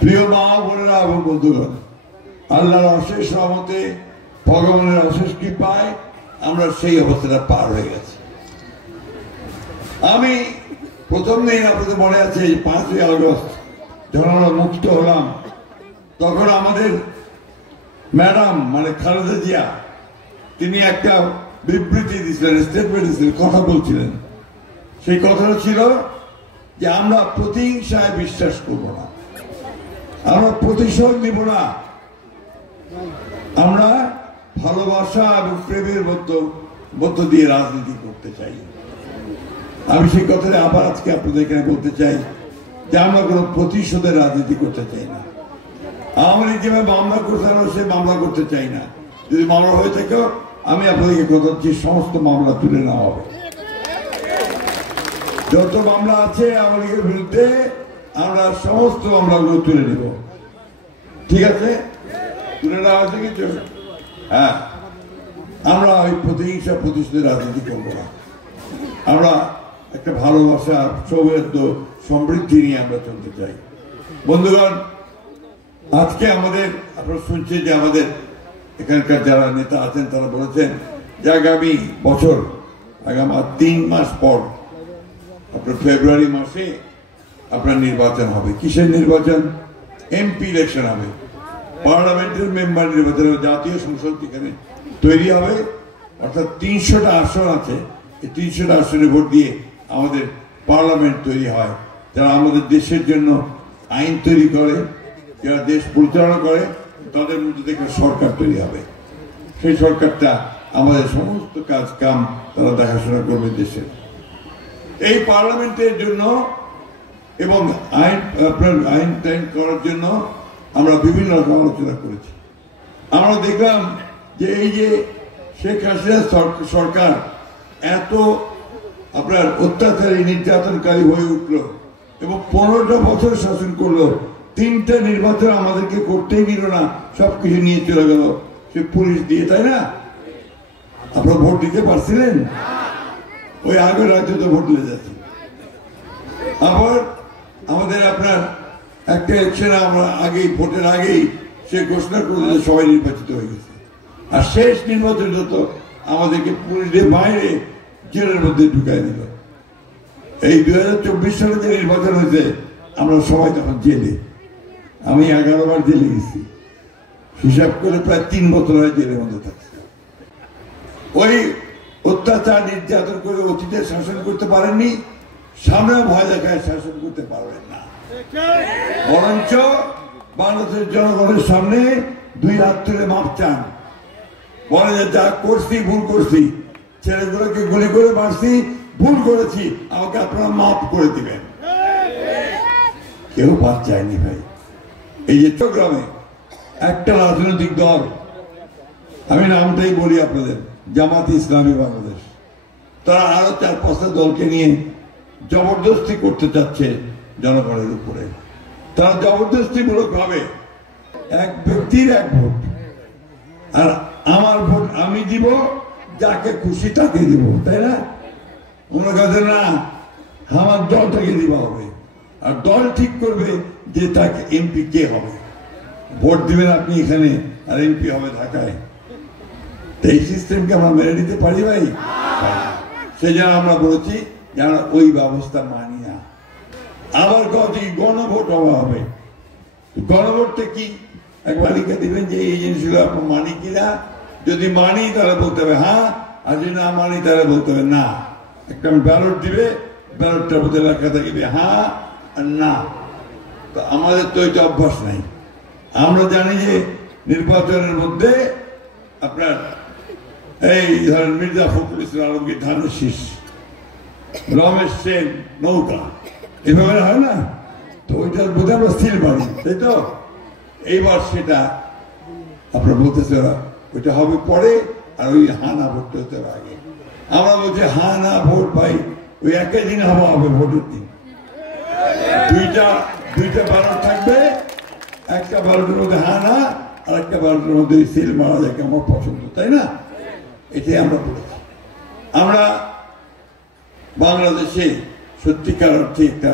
প্রিয় মা বোনেরা এবং বন্ধুগণ, আল্লাহর অশেষ রহমতে, ভগবানের অশেষ কৃপায় আমরা সেই অবস্থাটা পার হয়ে গেছি। আমি প্রথম দিন আপনাদের মনে আছে 5ই আগস্ট যখন আমরা মুক্ত হলাম, তখন আমাদের ম্যাডাম মানে খালেদা জিয়া তিনি একটা বিবৃতি দিয়েছিলেন, স্টেটমেন্ট দিয়েছিলেন, কথা বলছিলেন। সেই কথাটা ছিল যে আমরা প্রতিহিংসায় বিশ্বাস করব না, আমরা প্রতিশোধ নিব না, আমরা ভালোবাসা এবং প্রেমের মধ্য দিয়ে রাজনীতি করতে চাই। আমি সেই কথাটা আবার আজকে আপনাদের এখানে বলতে চাই যে আমরা কোনো প্রতিশোধের রাজনীতি করতে চাই না। আওয়ামী লীগ যেভাবে মামলা করতে সে মামলা করতে চাই না। যদি মামলা হয়ে থাকে আমি আপনাদেরকে কথা দিচ্ছি, সমস্ত মামলা তুলে নেওয়া হবে। যত মামলা আছে আওয়ামী লীগের বিরুদ্ধে আমরা সমস্ত মামলাগুলো তুলে নেব। ঠিক আছে, তুলে নেওয়া হয়েছে কিছু? হ্যাঁ, আমরা ওই প্রতিহিংসা প্রতিশোধের রাজনীতি করবো না। আমরা একটা ভালোবাসা, সৌহার্দ্য, সমৃদ্ধি নিয়ে আমরা চলতে চাই। বন্ধুগণ, আজকে আমাদের আপনারা শুনছেন যে আমাদের এখানকার যারা নেতা আছেন তারা বলেছেন যে আগামী বছর, আগামী 3 মাস পর আপনার ফেব্রুয়ারি মাসে আপনার নির্বাচন হবে। কিসের নির্বাচন? এমপি ইলেকশন হবে, পার্লামেন্টের মেম্বার নির্বাচন হবে, জাতীয় সংসদ এখানে তৈরি হবে। অর্থাৎ 300টা আসন আছে, এই 300টা আসনে ভোট দিয়ে আমাদের পার্লামেন্ট তৈরি হয়। যারা আমাদের দেশের জন্য আইন তৈরি করে, যারা দেশ পরিচালনা করে, তাদের মধ্যে থেকে সরকার তৈরি হবে। সেই সরকারটা আমাদের সমস্ত কাজ কাম তারা দেখাশোনা করবে দেশের। এই পার্লামেন্টের জন্য এবং আইন টাইন করার জন্য আমরা বিভিন্ন রকম আলোচনা করেছি। আমরা দেখলাম যে এই যে শেখ হাসিনা সরকার এত আপনার অত্যাচারী, নির্যাতনকারী হয়ে উঠলো এবং 15টা বছর শাসন করলো, 3টা নির্বাচন আমাদেরকে করতেই দিল না, সবকিছু নিয়ে চলে গেল সে পুলিশ দিয়ে, তাই না? আপনারা ভোট দিতে পারছিলেন? ওই আগের রাজ্যে তো ভোট দিতে যাচ্ছে। আবার আমাদের আপনার একটা ইলেকশনে আমরা আগেই, ভোটের আগেই সে ঘোষণা করলো যে সবাই নির্বাচিত হয়ে গেছে। আর শেষ নির্বাচন যত আমাদেরকে পুলিশের বাইরে জেলের মধ্যে ঢুকাই দিল। এই 2024 সালে যে নির্বাচন হয়েছে আমরা সবাই তখন জেলে, আমি 11 বার জেলে গেছি, হিসাব করে প্রায় 3 বছর হয় জেলের মধ্যে থাকছে। ওই অত্যাচার নির্যাতন করে অতীতে শাসন করতে পারেননি, সামনে ভয় দেখায় শাসন করতে পারবেন না। বরঞ্চ বাংলাদেশের জনগণের সামনে 2 হাত তুলে মাপ চান, বলে যে যা করছি ভুল করছি, ছেলেগুলোকে গুলি করে মারছি, ভুল করেছি, আমাকে আপনারা মাফ করে দিবেন। কেউ বাদ চায়নি ভাই। এই যে চট্টগ্রামে একটা রাজনৈতিক দল, আমি নামটাই বলি আপনাদের, জামাতে ইসলামী বাংলাদেশ, তারা আরো 4-5টা দলকে নিয়ে জবরদস্তি করতে চাচ্ছে জনগণের উপরে। তারা জবরদস্তি মূলক ভাবে এক ব্যক্তির এক ভোট, আর আমার ভোট আমি দিব, যাকে খুশি তাকে দিব, তাই না? মনে কাছে না, আমার দলটাকে দিবা হবে, আর দল ঠিক করবে যে তাকে এমপি কে হবে। ভোট দিবেন আপনি এখানে, আর এমপি হবে ঢাকায়। এই সিস্টেমকে আমরা মেনে নিতে পারি ভাই? সেই জন্য আমরা বলেছি যে আমরা ওই ব্যবস্থা মানি না। আবার কথা গণভোট হওয়া হবে। গণভোটটা কি? একবার লিখে দিবেন যে এই জিনিসগুলো আপনার মানি কিনা। যদি মানি তাহলে বলতে হবে হ্যাঁ, আর যদি না মানি তাহলে বলতে হবে না। একটা ব্যালট দিবে, ব্যালটটার মধ্যে লেখা থাকবে হ্যাঁ আর না। তো আমাদের তো এটা অভ্যাস নাই। আমরা জানি যে নির্বাচনের মধ্যে আপনার এই ধরেন মির্জা ফখরুল ইসলাম আলমগীর ধানের শীষ, রমেশ সেন নৌকা, এভাবে হয় না? তো ওইটার মধ্যে আমরা স্থির মানি, তাই তো? এইবার সেটা আপনার বলতেছে ওইটা হবে পরে, আর ওই হা না ভোটটা হতে হবে আগে। আমরা বলছি হা না ভোট ভাই ওই একই দিন হওয়া হবে, ভোটের দিন। দুইটা ব্যালট থাকবে, একটা ব্যালটের মধ্যে হা না, আর একটা ব্যালটের মধ্যে সিল মারা যাকে আমার পছন্দ, তাই না? এটাই আমরা বলেছি। আমরা বাংলাদেশে সত্যিকার অর্থে একটা